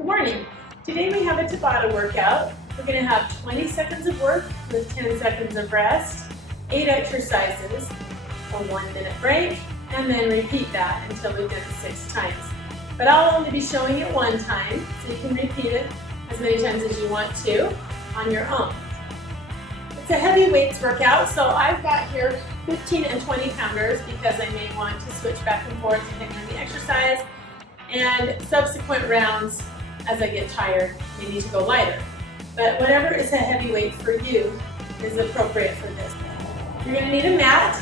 Good morning. Today we have a Tabata workout. We're going to have 20 seconds of work with 10 seconds of rest, 8 exercises, a 1-minute break, and then repeat that until we've done it 6 times. But I'll only be showing it 1 time, so you can repeat it as many times as you want to on your own. It's a heavy weights workout, so I've got here 15 and 20 pounders because I may want to switch back and forth depending on the exercise, and subsequent rounds as I get tired may need to go lighter. But whatever is a heavy weight for you is appropriate for this. You're going to need a mat,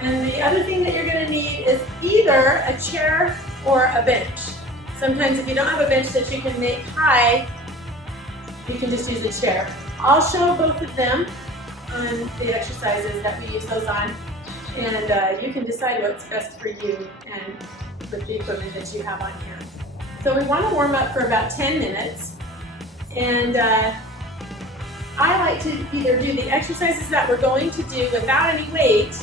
and the other thing that you're going to need is either a chair or a bench. Sometimes if you don't have a bench that you can make high, you can just use a chair. I'll show both of them on the exercises that we use those on, and you can decide what's best for you and with the equipment that you have on hand. So we want to warm up for about 10 minutes, and I like to either do the exercises that we're going to do without any weight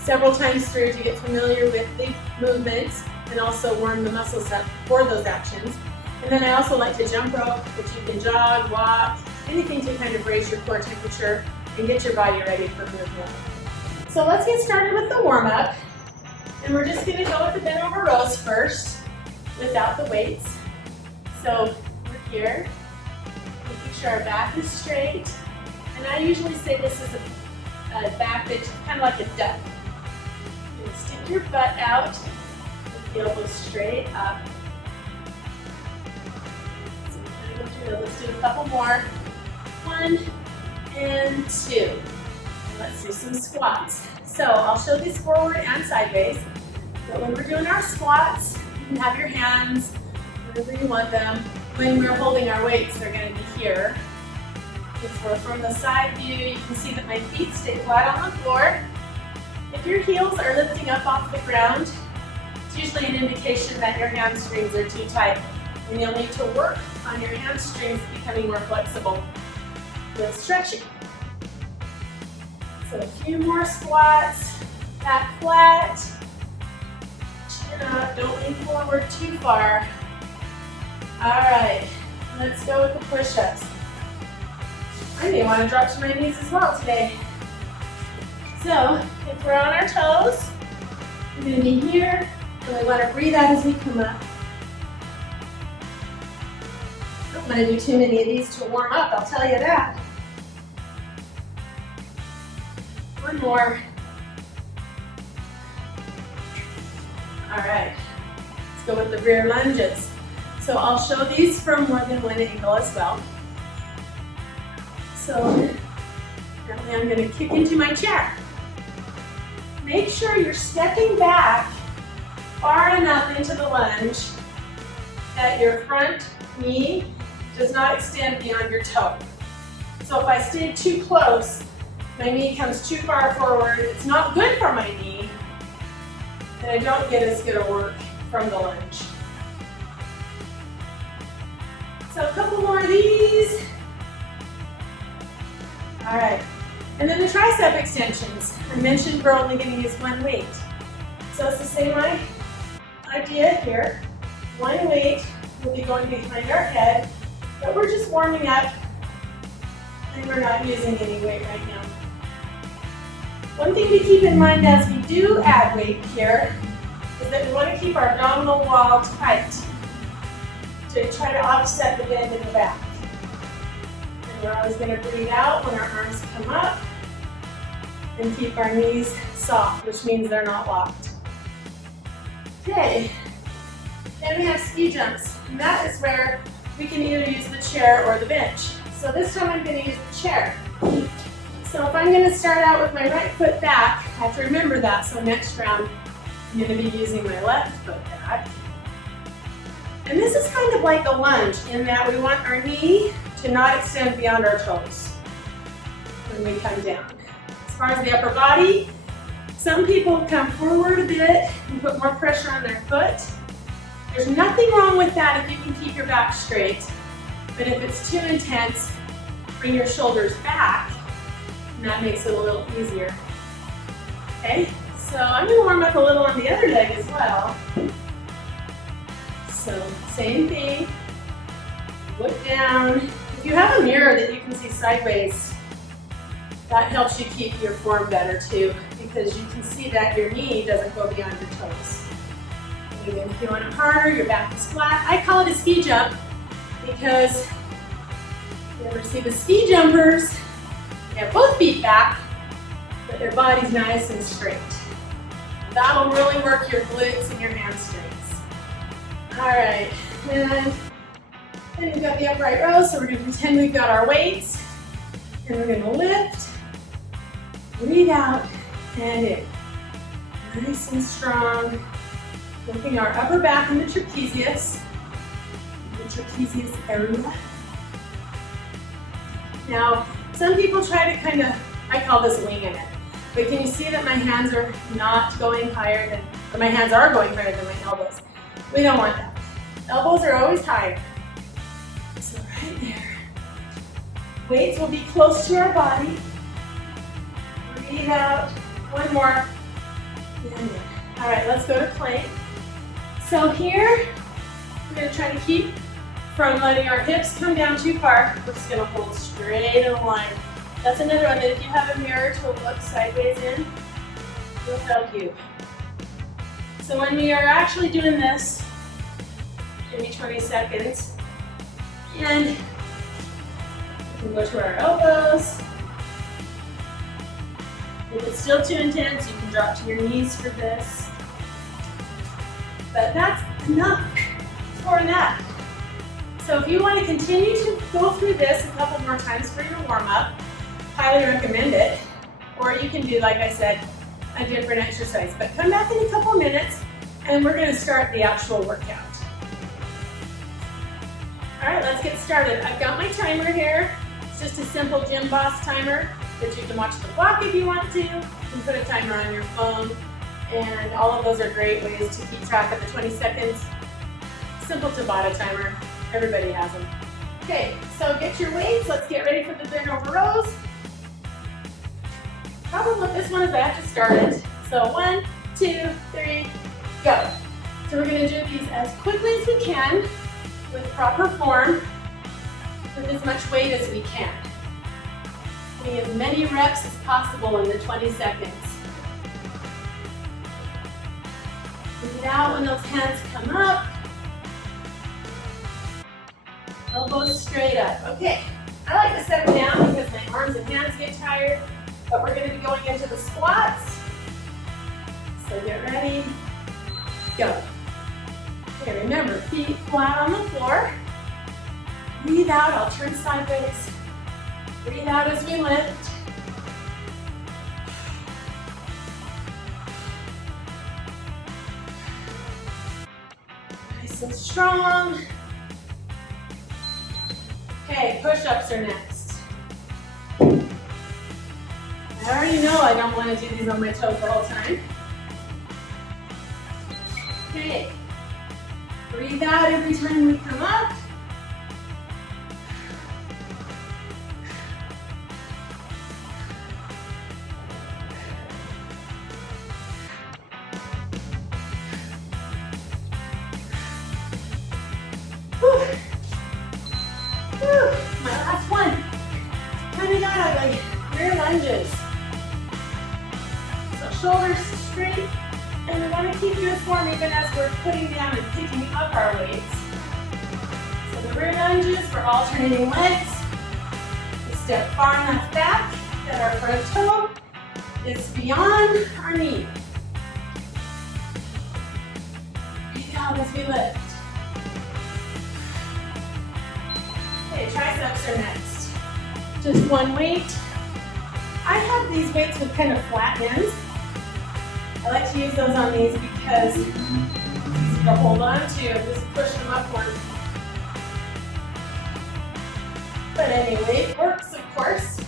several times through to get familiar with the movements and also warm the muscles up for those actions. And then I also like to jump rope, which you can jog, walk, anything to kind of raise your core temperature and get your body ready for movement. So let's get started with the warm-up. And we're just going to go with the bent over rows first without the weights. So we're here, making sure our back is straight. And I usually say this is a back that's kind of like a duck. You're going to stick your butt out with the elbows straight up. So we're going to go through those. Let's do a couple more. 1 and 2. And let's do some squats. So I'll show these forward and sideways. But when we're doing our squats, you can have your hands wherever you want them. When we're holding our weights, they're going to be here. If we're from the side view, you can see that my feet stay flat on the floor. If your heels are lifting up off the ground, it's usually an indication that your hamstrings are too tight, and you'll need to work on your hamstrings becoming more flexible with stretching. So a few more squats, back flat, chin up, don't lean forward too far. All right, let's go with the push-ups. I may want to drop to my knees as well today. So if we're on our toes, we're going to be here, and we want to breathe out as we come up. I don't want to do too many of these to warm up, I'll tell you that. 1 more. All right, let's go with the rear lunges. So I'll show these from more than one angle as well. So currently I'm going to kick into my chair. Make sure you're stepping back far enough into the lunge that your front knee does not extend beyond your toe. So if I stay too close, my knee comes too far forward, it's not good for my knee, and I don't get as good a work from the lunge. So a couple more of these. All right, and then the tricep extensions. I mentioned we're only going to use 1 weight. So it's the same idea here. 1 weight will be going behind our head, but we're just warming up, and we're not using any weight right now. One thing to keep in mind as we do add weight here is that we want to keep our abdominal wall tight to try to offset the bend in the back. And we're always going to breathe out when our arms come up and keep our knees soft, which means they're not locked. Okay, then we have ski jumps, and that is where we can either use the chair or the bench. So this time I'm going to use the chair. So if I'm going to start out with my right foot back, I have to remember that, so next round I'm going to be using my left foot back. And this is kind of like a lunge in that we want our knee to not extend beyond our toes when we come down. As far as the upper body, some people come forward a bit and put more pressure on their foot. There's nothing wrong with that if you can keep your back straight, but if it's too intense, bring your shoulders back, and that makes it a little easier. Okay, so I'm going to warm up a little on the other leg as well. So same thing, Look down. If you have a mirror that you can see sideways, that helps you keep your form better too, because you can see that your knee doesn't go beyond your toes. Even if you want it harder, your back is flat. I call it a ski jump because you ever see the ski jumpers? They have both feet back, but their body's nice and straight. That'll really work your glutes and your hamstrings. All right, and then we've got the upright row, so we're going to pretend we've got our weights, and we're going to lift, breathe out, and in. Nice and strong. Working our upper back and the trapezius area. Now, some people try to kind of, I call this winging it, but can you see that my hands are not going higher than, or my hands are going higher than my elbows? We don't want that. Elbows are always higher. So right there. Weights will be close to our body. Breathe out. One more. And in. All right, let's go to plank. So here, we're going to try to keep from letting our hips come down too far. We're just going to hold straight in a line. That's another one that if you have a mirror to look sideways in, will help you. So when we are actually doing this, give me 20 seconds, and we can go to our elbows. If it's still too intense, you can drop to your knees for this. But that's enough for that. So if you want to continue to go through this a couple more times for your warm-up, highly recommend it. Or you can do, like I said, a different exercise. But come back in a couple minutes and we're going to start the actual workout. All right, let's get started. I've got my timer here. It's just a simple Gym Boss timer, but you can watch the clock if you want to. You can put a timer on your phone. And all of those are great ways to keep track of the 20 seconds. Simple Tabata timer. Everybody has them. Okay, so get your weights. Let's get ready for the bend over rows. Problem with this one is I have to start it. So 1, 2, 3, go. So we're going to do these as quickly as we can with proper form, with as much weight as we can. Getting as many reps as possible in the 20 seconds. Breathe out when those hands come up. Elbows straight up. Okay, I like to set them down because my arms and hands get tired, but we're going to be going into the squats. So get ready, go. Okay, remember, feet flat on the floor. Breathe out, I'll turn sideways. Breathe out as we lift. Nice and strong. Okay, push-ups are next. I already know I don't want to do these on my toes the whole time. Okay, breathe out every time we come up. My last one. Kind of got ugly. Rear lunges. So shoulders straight, and we want to keep this form even as we're putting down and picking up our weights. So the rear lunges, we're alternating legs. We step far enough back that our front toe is beyond our knee. Breathe out as we lift. Okay, triceps are next. Just one weight. I have these weights with kind of flat ends. I like to use those on these because it's easy to hold on to and just push them upward. But anyway, it works, of course.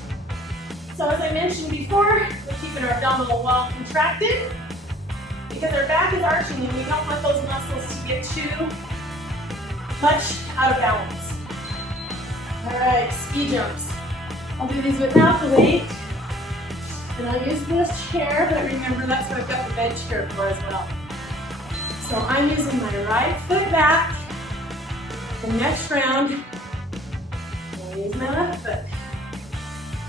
So as I mentioned before, we're keeping our abdominal wall contracted because our back is arching and we don't want those muscles to get too much out of balance. All right, ski jumps. I'll do these without the weight. And I'll use this chair, but remember that's what I've got the bench here for as well. So I'm using my right foot back. The next round, gonna use my left foot.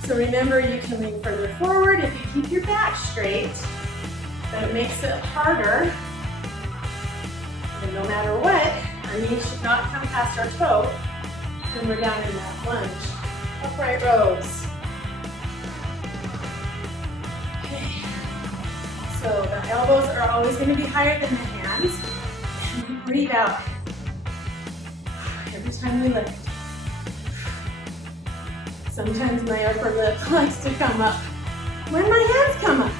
So remember, you can lean further forward if you keep your back straight, but it makes it harder. And no matter what, our knee should not come past our toe when we're down in that lunge. Upright rows. Okay. So the elbows are always going to be higher than the hands. And breathe out every time we lift. Sometimes my upper lip likes to come up when my hands come up,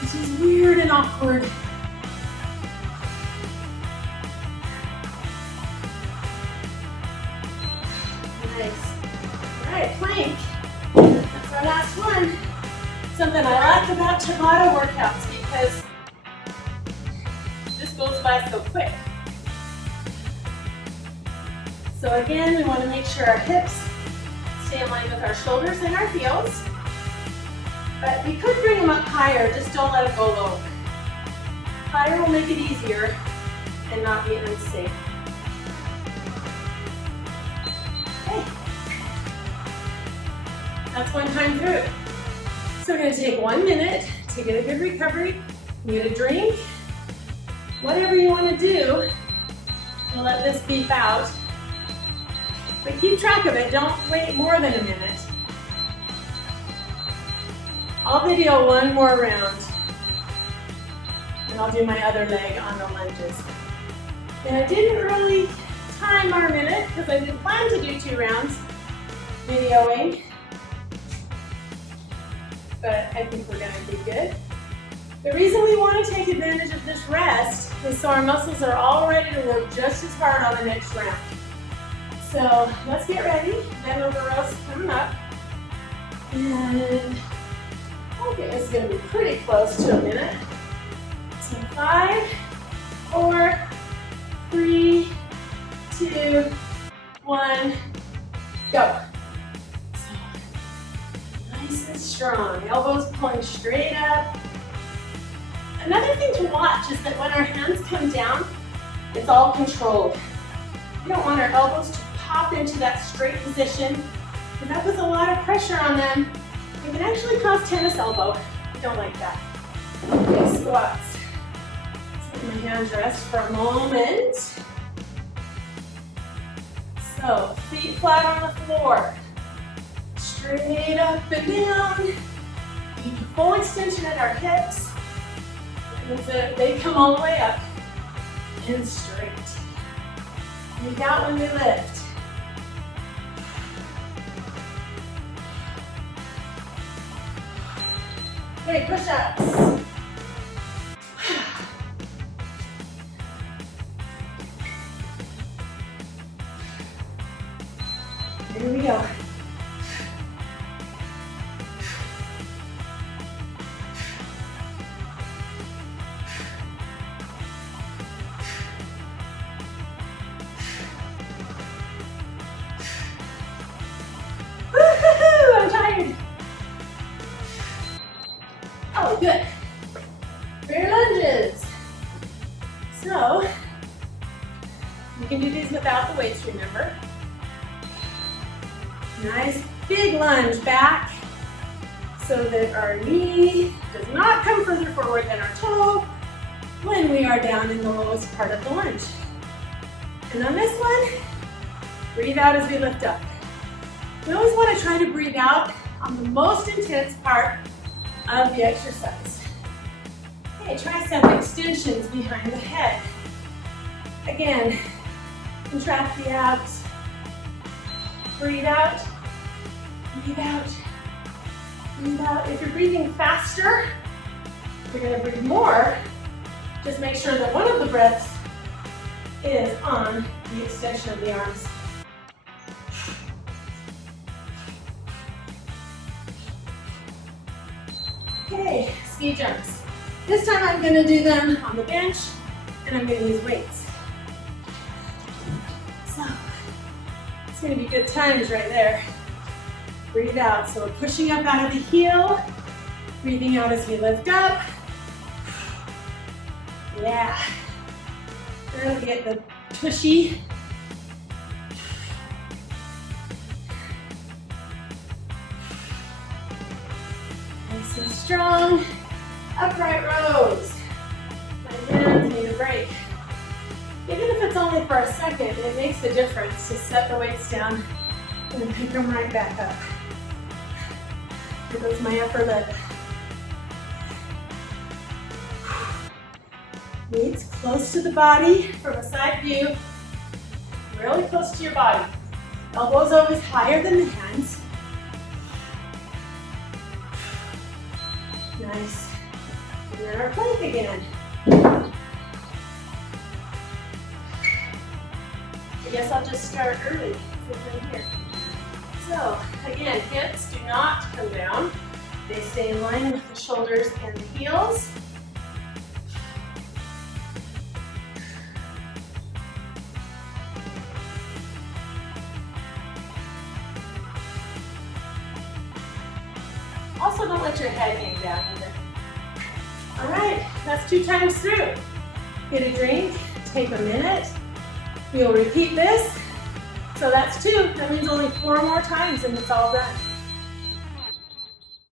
which is weird and awkward. Nice. All right, plank. That's our last one. Something I like about Tabata workouts because this goes by so quick. So again, we want to make sure our hips stay in line with our shoulders and our heels. But we could bring them up higher, just don't let them go low. Higher will make it easier and not be unsafe. Okay. That's one time through. So we're going to take 1 minute to get a good recovery. You get a drink, whatever you want to do. We'll let this beep out. But keep track of it, don't wait more than a minute. I'll video one more round, and I'll do my other leg on the lunges. And I didn't really time our minute because I didn't plan to do 2 rounds videoing, but I think we're gonna do good. The reason we want to take advantage of this rest is so our muscles are all ready to work just as hard on the next round. So let's get ready. Bend over rows coming up. And okay, this is going to be pretty close to a minute. So 5, 4, 3, 2, 1, go. So nice and strong. Elbows pulling straight up. Another thing to watch is that when our hands come down, it's all controlled. We don't want our elbows to pop into that straight position, because that puts a lot of pressure on them. It can actually cause tennis elbow. We don't like that. Okay, squats. Let's let my hands rest for a moment. So, feet flat on the floor. Straight up and down. Keep a full extension at our hips. And they come all the way up and straight. Breathe out when we lift. Okay, push-ups. Here we go. Woo-hoo-hoo, I'm tired. Oh, good. Rear lunges. So, you can do these without the weights, remember. Nice big lunge back so that our knee does not come further forward than our toe when we are down in the lowest part of the lunge. And on this one, breathe out as we lift up. We always want to try to breathe out on the most intense part of the exercise. Okay, tricep extensions behind the head. Again, contract the abs. Breathe out, breathe out, breathe out. If you're breathing faster, you're going to breathe more. Just make sure that one of the breaths is on the extension of the arms. Okay, ski jumps. This time I'm going to do them on the bench, and I'm going to use weights. So, it's going to be good times right there. Breathe out. So we're pushing up out of the heel, breathing out as we lift up. Yeah. Really get the tushy. Nice and strong. Upright rows. My hands need a break. Even if it's only for a second, it makes a difference to set the weights down and then pick them right back up. Here goes my upper lip. Weights close to the body from a side view, really close to your body. Elbows always higher than the hands. Nice. And then our plank again. I guess I'll just start early since I'm here. So, again, hips do not come down. They stay in line with the shoulders and the heels. Also, don't let your head hang down either. All right, that's 2 times through. Get a drink, take a minute. You'll repeat this. So that's 2. That means only 4 more times and it's all done.